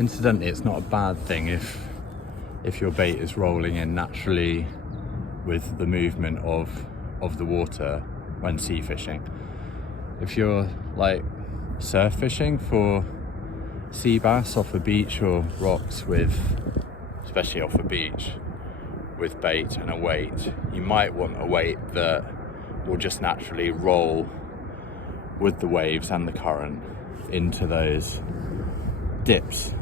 Incidentally, it's not a bad thing if your bait is rolling in naturally with the movement of the water when sea fishing. If you're like surf fishing for sea bass off a beach or rocks especially off a beach, with bait and a weight, you might want a weight that will just naturally roll with the waves and the current into those dips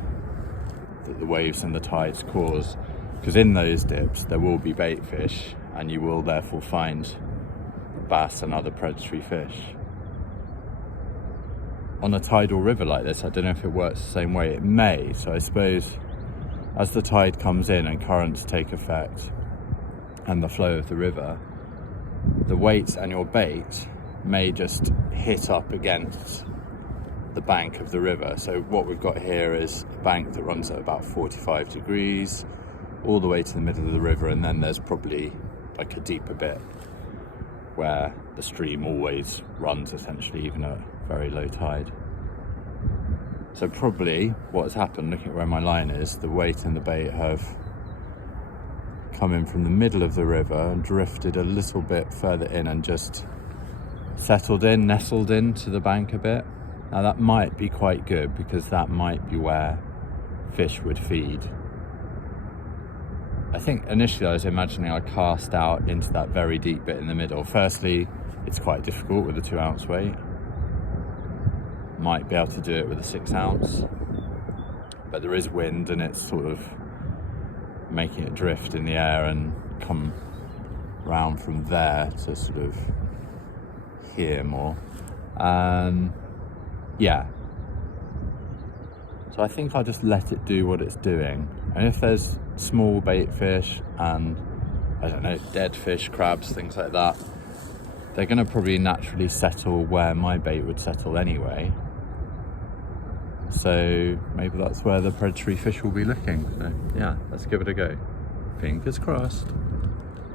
that the waves and the tides cause, because in those dips there will be bait fish and you will therefore find bass and other predatory fish. On a tidal river like this, I don't know if it works the same way. It may. So I suppose as the tide comes in and currents take effect and the flow of the river, the weights and your bait may just hit up against the bank of the river. So what we've got here is a bank that runs at about 45 degrees all the way to the middle of the river, and then there's probably like a deeper bit where the stream always runs essentially, even at very low tide. So probably what has happened, looking at where my line is, the weight and the bait have come in from the middle of the river and drifted a little bit further in and just settled in, nestled into the bank a bit. Now that might be quite good, because that might be where fish would feed. I think initially I was imagining I cast out into that very deep bit in the middle. Firstly, it's quite difficult with a 2 ounce weight. Might be able to do it with a 6 ounce, but there is wind and it's sort of making it drift in the air and come round from there to sort of here more. Yeah. So I think I'll just let it do what it's doing. And if there's small bait fish and, I don't know, dead fish, crabs, things like that, they're going to probably naturally settle where my bait would settle anyway. So maybe that's where the predatory fish will be looking. So yeah, let's give it a go. Fingers crossed.